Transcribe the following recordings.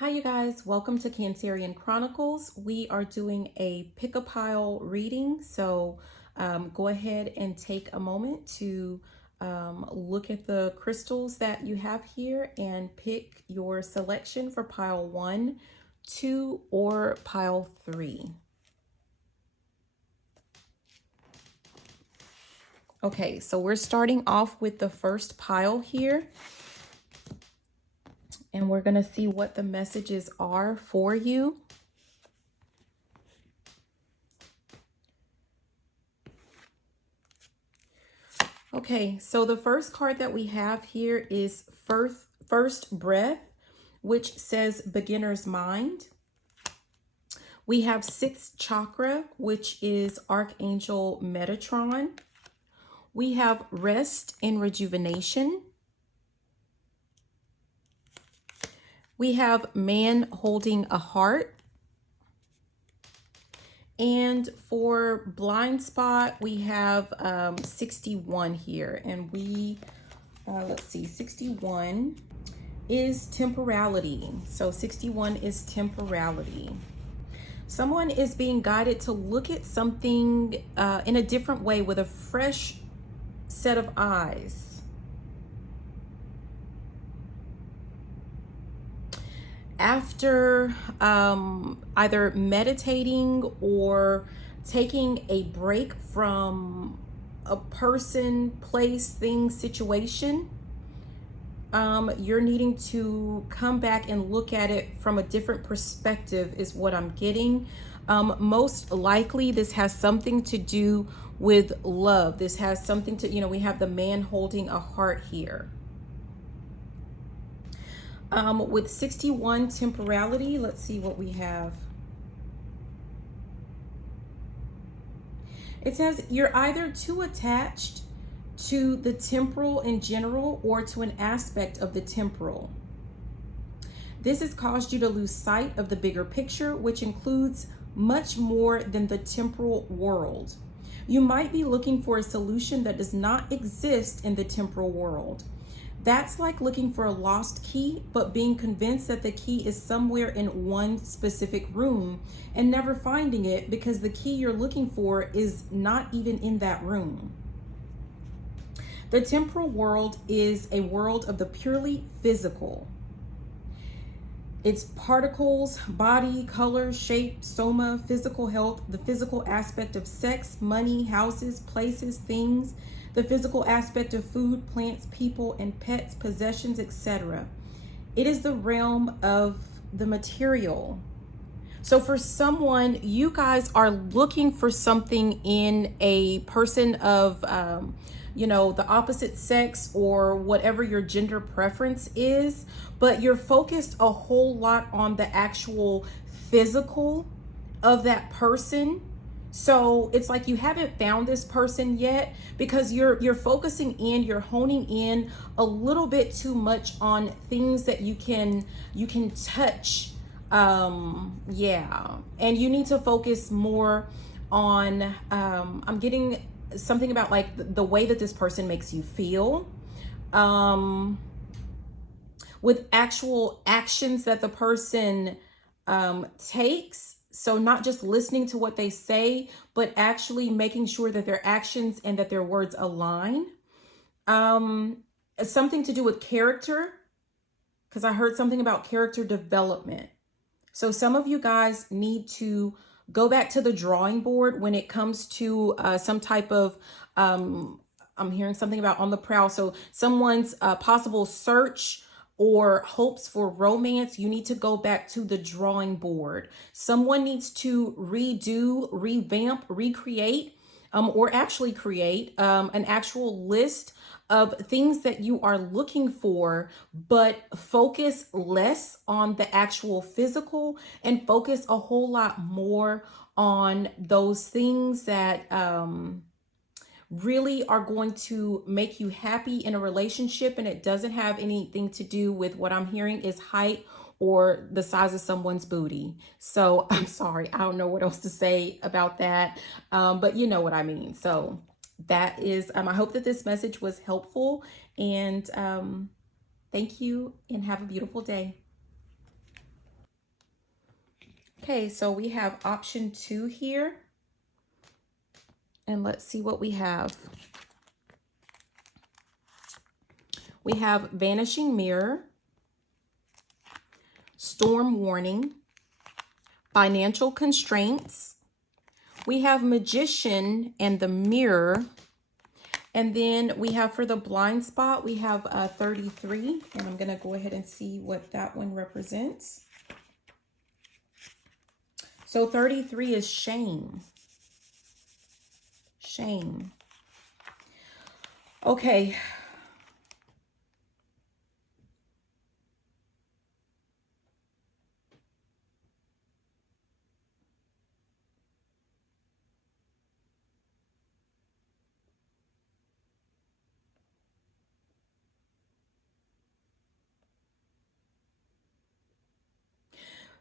Hi, you guys. Welcome to Cancerian Chronicles. We are doing a pick a pile reading. So go ahead and take a moment to look at the crystals that you have here and pick your selection for pile 1, 2, or pile 3. Okay, so we're starting off with the first pile here. And we're going to see what the messages are for you. Okay, so the first card that we have here is First Breath, which says Beginner's Mind. We have Sixth Chakra, which is Archangel Metatron. We have Rest and Rejuvenation. We have Man Holding a Heart. And for blind spot, we have 61 here. And let's see, 61 is temporality. So 61 is temporality. Someone is being guided to look at something in a different way with a fresh set of eyes. After either meditating or taking a break from a person, place, thing, situation, you're needing to come back and look at it from a different perspective is what I'm getting. Most likely this has something to do with love. This has something to, we have the man holding a heart here. With 61 temporality, let's see what we have. It says you're either too attached to the temporal in general or to an aspect of the temporal. This has caused you to lose sight of the bigger picture, which includes much more than the temporal world. You might be looking for a solution that does not exist in the temporal world. That's like looking for a lost key, but being convinced that the key is somewhere in one specific room and never finding it because the key you're looking for is not even in that room. The temporal world is a world of the purely physical. It's particles, body, color, shape, soma, physical health, the physical aspect of sex, money, houses, places, things, the physical aspect of food, plants, people, and pets, possessions, etc. It is the realm of the material. So for someone, you guys are looking for something in a person of, the opposite sex or whatever your gender preference is, but you're focused a whole lot on the actual physical of that person. So it's like you haven't found this person yet because you're focusing in, you're honing in a little bit too much on things that you can touch. And you need to focus more on I'm getting something about like the way that this person makes you feel, with actual actions that the person takes. So not just listening to what they say, but actually making sure that their actions and that their words align. Something to do with character, because I heard something about character development. So some of you guys need to go back to the drawing board when it comes to some type of, I'm hearing something about on the prowl. So someone's possible search or hopes for romance, you need to go back to the drawing board. Someone needs to redo, revamp, recreate, or actually create an actual list of things that you are looking for, but focus less on the actual physical and focus a whole lot more on those things that really are going to make you happy in a relationship. And it doesn't have anything to do with what I'm hearing is height or the size of someone's booty. So I'm sorry, I don't know what else to say about that. But you know what I mean. So that is, I hope that this message was helpful, and thank you and have a beautiful day. Okay, so we have option 2 here. And let's see what we have. We have vanishing mirror, storm warning, financial constraints. We have magician and the mirror. And then we have for the blind spot, we have 33. And I'm going to go ahead and see what that one represents. So 33 is shame. Shame. Okay.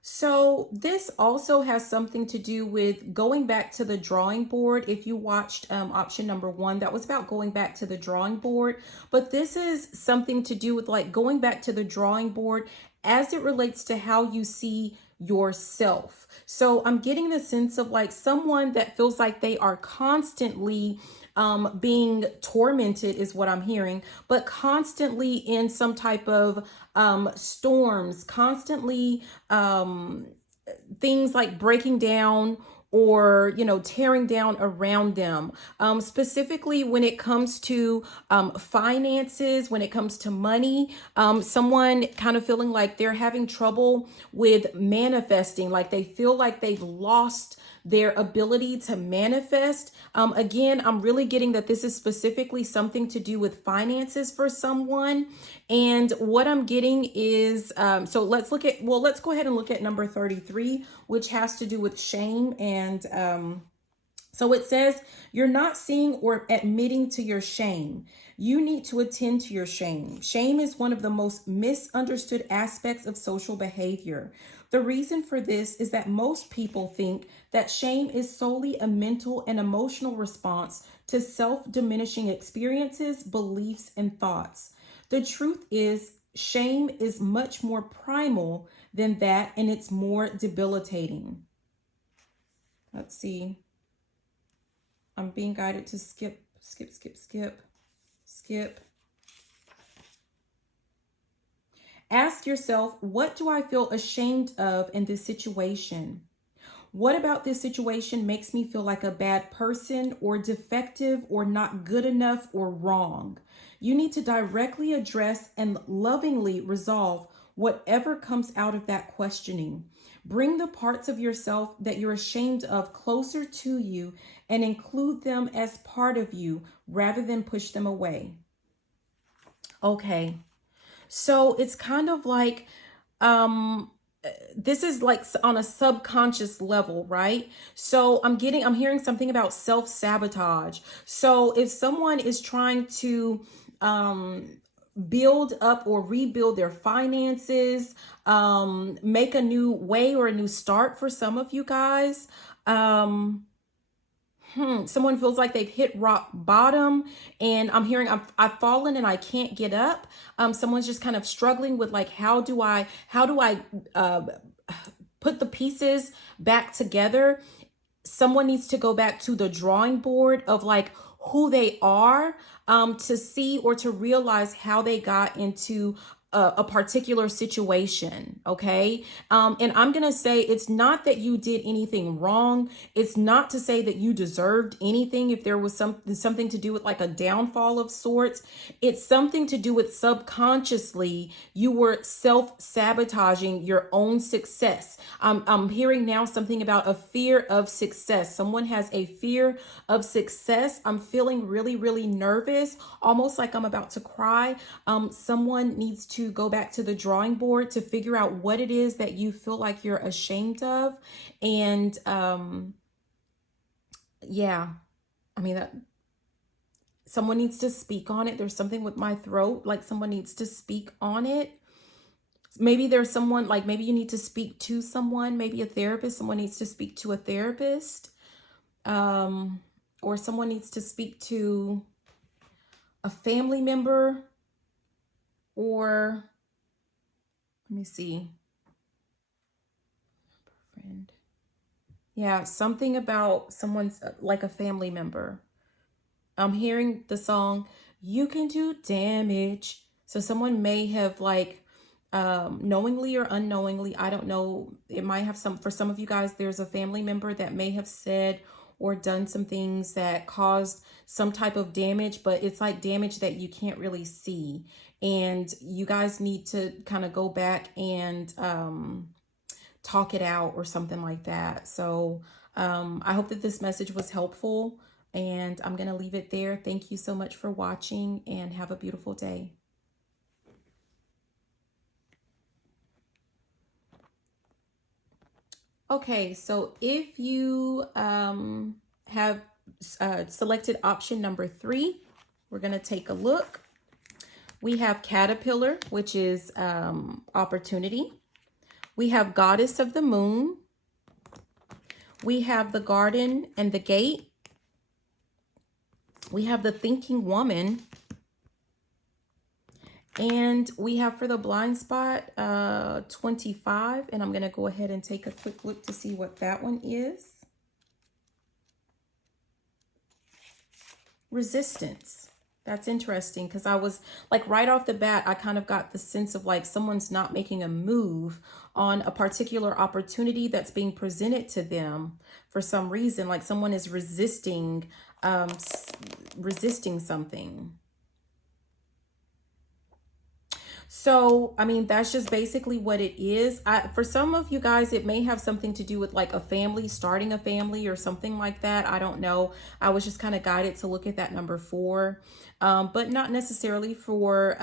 So this also has something to do with going back to the drawing board. If you watched option number 1, that was about going back to the drawing board. But this is something to do with like going back to the drawing board as it relates to how you see yourself. So I'm getting the sense of like someone that feels like they are constantly being tormented is what I'm hearing, but constantly in some type of storms, constantly things like breaking down or, you know, tearing down around them. Specifically when it comes to finances, when it comes to money, someone kind of feeling like they're having trouble with manifesting, like they feel like they've lost their ability to manifest. Again, I'm really getting that this is specifically something to do with finances for someone. And what I'm getting is, so let's go ahead and look at number 33, which has to do with shame. And so it says, you're not seeing or admitting to your shame. You need to attend to your shame. Shame is one of the most misunderstood aspects of social behavior. The reason for this is that most people think that shame is solely a mental and emotional response to self-diminishing experiences, beliefs, and thoughts. The truth is, shame is much more primal than that, and it's more debilitating. Let's see. I'm being guided to skip. Ask yourself, what do I feel ashamed of in this situation? What about this situation makes me feel like a bad person or defective or not good enough or wrong? You need to directly address and lovingly resolve whatever comes out of that questioning. Bring the parts of yourself that you're ashamed of closer to you and include them as part of you rather than push them away. Okay. So it's kind of like, this is like on a subconscious level, right? So I'm hearing something about self-sabotage. So if someone is trying to, build up or rebuild their finances, make a new way or a new start for some of you guys, someone feels like they've hit rock bottom, and I'm hearing I've fallen and I can't get up. Someone's just kind of struggling with like, how do I put the pieces back together? Someone needs to go back to the drawing board of like who they are, to see or to realize how they got into a particular situation. Okay. And I'm going to say it's not that you did anything wrong. It's not to say that you deserved anything. If there was something to do with like a downfall of sorts, it's something to do with subconsciously you were self-sabotaging your own success. I'm hearing now something about a fear of success. Someone has a fear of success. I'm feeling really, really nervous, almost like I'm about to cry. Someone needs to go back to the drawing board to figure out what it is that you feel like you're ashamed of. And yeah, I mean, that someone needs to speak on it. There's something with my throat, like someone needs to speak on it. Maybe there's someone, like maybe you need to speak to someone, maybe a therapist. Someone needs to speak to a therapist, or someone needs to speak to a family member, or let me see. Friend. Yeah, something about someone's like a family member. I'm hearing the song, You Can Do Damage. So someone may have like knowingly or unknowingly, I don't know, it might have some, for some of you guys, there's a family member that may have said or done some things that caused some type of damage, but it's like damage that you can't really see. And you guys need to kind of go back and talk it out or something like that. So I hope that this message was helpful, and I'm going to leave it there. Thank you so much for watching, and have a beautiful day. Okay, so if you have selected option number 3, we're going to take a look. We have Caterpillar, which is opportunity. We have Goddess of the Moon. We have the Garden and the Gate. We have the Thinking Woman. And we have for the blind spot 25. And I'm going to go ahead and take a quick look to see what that one is. Resistance. That's interesting, because I was like, right off the bat, I kind of got the sense of like someone's not making a move on a particular opportunity that's being presented to them for some reason. Like someone is resisting something. So, I mean, that's just basically what it is. For some of you guys, it may have something to do with like a family, starting a family or something like that. I don't know. I was just kind of guided to look at that number 4. But not necessarily for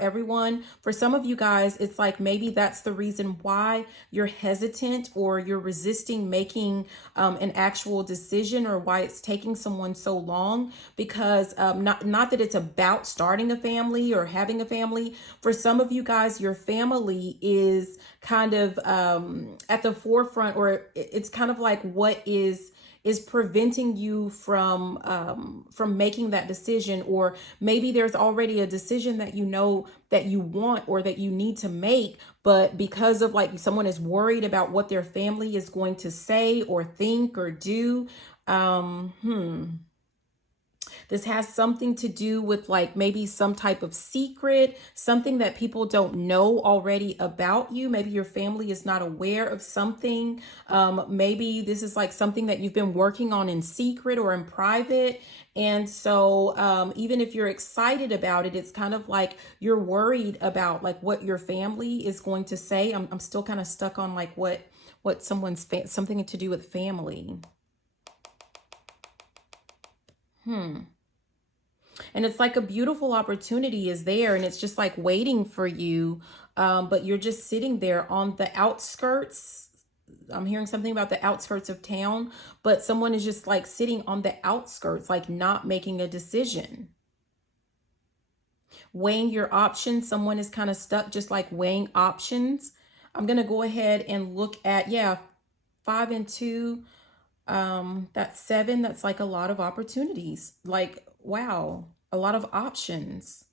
everyone. For some of you guys, it's like maybe that's the reason why you're hesitant or you're resisting making an actual decision, or why it's taking someone so long, because not that it's about starting a family or having a family. For some of you guys, your family is kind of at the forefront, or it's kind of like what is preventing you from making that decision. Or maybe there's already a decision that you know that you want or that you need to make, but because of like someone is worried about what their family is going to say or think or do. This has something to do with like maybe some type of secret, something that people don't know already about you. Maybe your family is not aware of something. Maybe this is like something that you've been working on in secret or in private. And so even if you're excited about it, it's kind of like you're worried about like what your family is going to say. I'm still kind of stuck on like what someone's something to do with family. And it's like a beautiful opportunity is there, and it's just like waiting for you. But you're just sitting there on the outskirts. I'm hearing something about the outskirts of town, but someone is just like sitting on the outskirts, like not making a decision. Weighing your options. Someone is kind of stuck, just like weighing options. I'm going to go ahead and look at, 5 and 2. That's 7. That's like a lot of opportunities. Like, wow, a lot of options.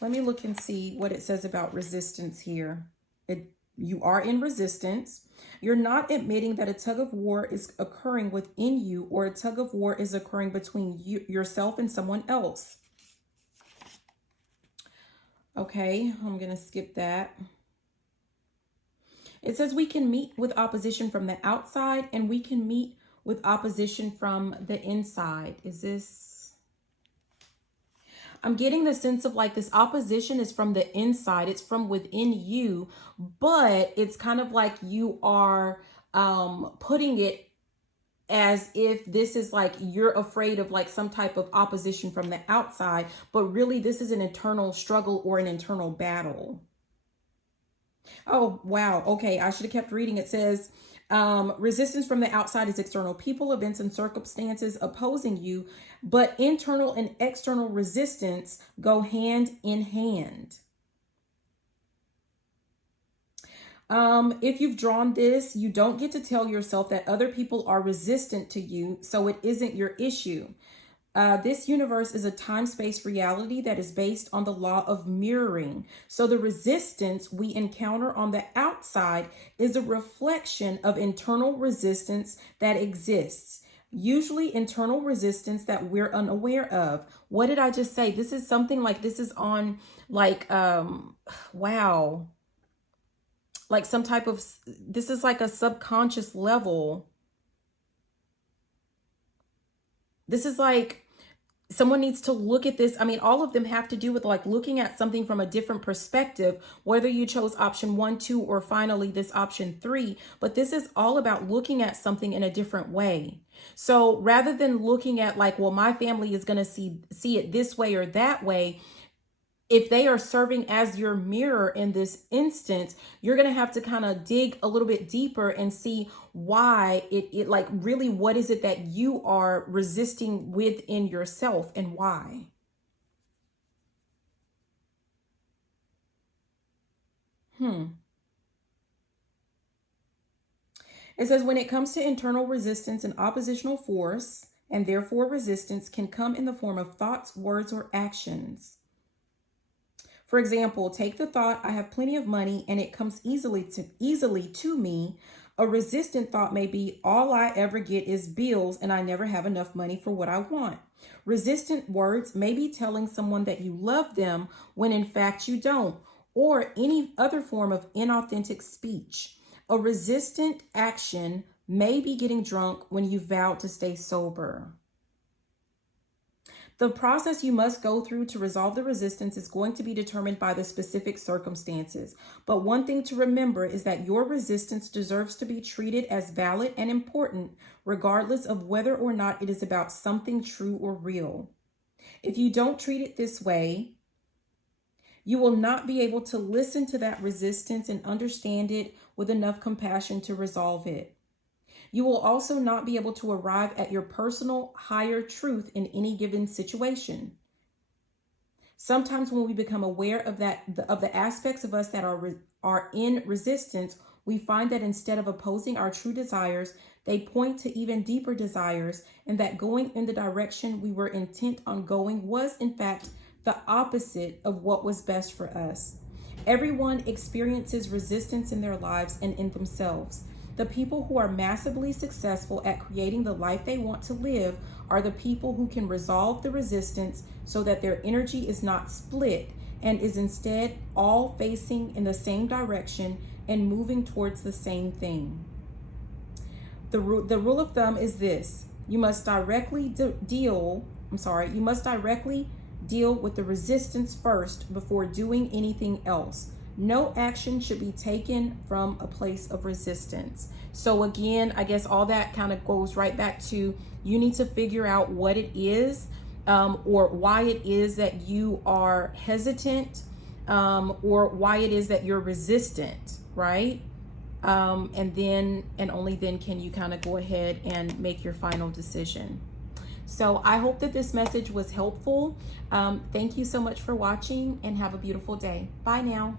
Let me look and see what it says about resistance here. You are in resistance. You're not admitting that a tug of war is occurring within you, or a tug of war is occurring between yourself and someone else. Okay, I'm going to skip that. It says we can meet with opposition from the outside, and we can meet with opposition from the inside. Is this... I'm getting the sense of like this opposition is from the inside. It's from within you, but it's kind of like you are putting it as if this is like you're afraid of like some type of opposition from the outside, but really this is an internal struggle or an internal battle. Oh, wow. Okay, I should have kept reading. It says, resistance from the outside is external people, events, and circumstances opposing you, but internal and external resistance go hand in hand. If you've drawn this, you don't get to tell yourself that other people are resistant to you, so it isn't your issue. This universe is a time-space reality that is based on the law of mirroring. So the resistance we encounter on the outside is a reflection of internal resistance that exists. Usually internal resistance that we're unaware of. What did I just say? This is something like, this is on like, wow. Like some type of, this is like a subconscious level. This is like, someone needs to look at this. I mean, all of them have to do with like looking at something from a different perspective, whether you chose option 1, 2, or finally this option 3. But this is all about looking at something in a different way. So rather than looking at like, well, my family is going to see it this way or that way, if they are serving as your mirror in this instance, you're going to have to kind of dig a little bit deeper and see why it like really, what is it that you are resisting within yourself and why? It says when it comes to internal resistance and oppositional force, and therefore resistance can come in the form of thoughts, words, or actions. For example, take the thought, I have plenty of money and it comes easily to me. A resistant thought may be, all I ever get is bills and I never have enough money for what I want. Resistant words may be telling someone that you love them when in fact you don't, or any other form of inauthentic speech. A resistant action may be getting drunk when you vowed to stay sober. The process you must go through to resolve the resistance is going to be determined by the specific circumstances. But one thing to remember is that your resistance deserves to be treated as valid and important, regardless of whether or not it is about something true or real. If you don't treat it this way, you will not be able to listen to that resistance and understand it with enough compassion to resolve it. You will also not be able to arrive at your personal higher truth in any given situation. Sometimes when we become aware of the aspects of us that are in resistance, we find that instead of opposing our true desires, they point to even deeper desires, and that going in the direction we were intent on going was in fact the opposite of what was best for us. Everyone experiences resistance in their lives and in themselves. The people who are massively successful at creating the life they want to live are the people who can resolve the resistance so that their energy is not split and is instead all facing in the same direction and moving towards the same thing. The rule of thumb is this: you must directly deal with the resistance first before doing anything else. No action should be taken from a place of resistance. So again, I guess all that kind of goes right back to, you need to figure out what it is, or why it is that you are hesitant, or why it is that you're resistant, right? And only then can you kind of go ahead and make your final decision. So I hope that this message was helpful. Thank you so much for watching and have a beautiful day. Bye now.